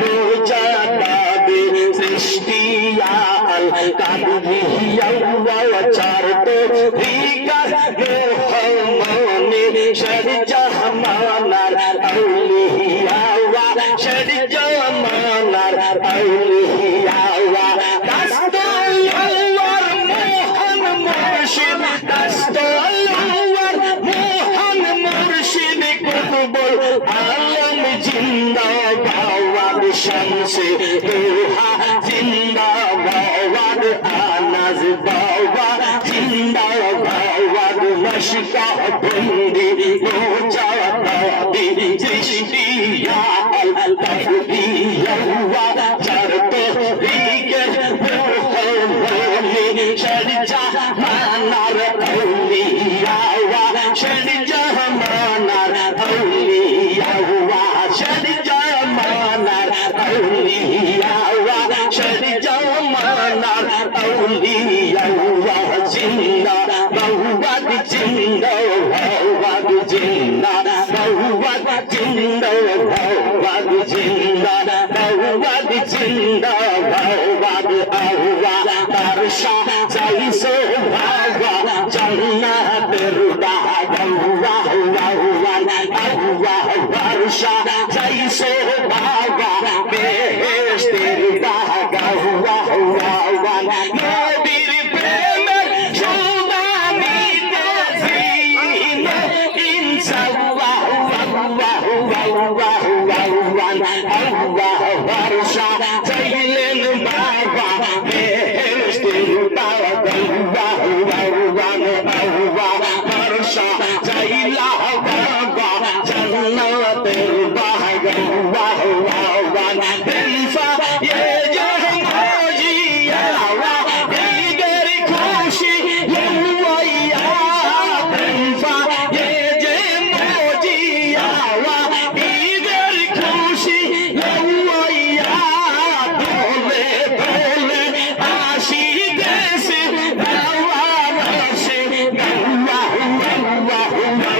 মুজাদাবে সৃষ্টিয়াল কাদরিয়া ওয়া চারতো বিকাশ মোহমনে শরজামানার আউলিয়া ওয়া শরজামানার আউলিয়া ওয়া দাস্তাওয়ার মোহন মুর্শিদ দাস্তাওয়ার মোহন মুর্শিদ, কুতুবুল আলম জিন্দাবাদ। শামসে দোহা জিন্দাবাদ আনাজ বাবা জিন্দাবাদ মশকা বন্দি মোচা দাদি সৃষ্টিয়া আল তফদিয়া চার তো রিকে শরজা মানার আউলিয়া শরজা মানার அவுலியாவா ஷரிஜமனார் அவுலியாவா ஜின்னா பௌவாத் ஜின்னா பௌவாத் ஜின்னா பௌவாத் ஜின்னா பௌவாத் ஜின்னா பௌவாத் ஜின்னா பௌவாத் அவுவா தர்ஷா ஜைசோ பாவா ஜன்னா தெருடா பௌவா அவுவா அவுவா வருஷா ஜைசோ হুয়া বর্ষা চাইলেন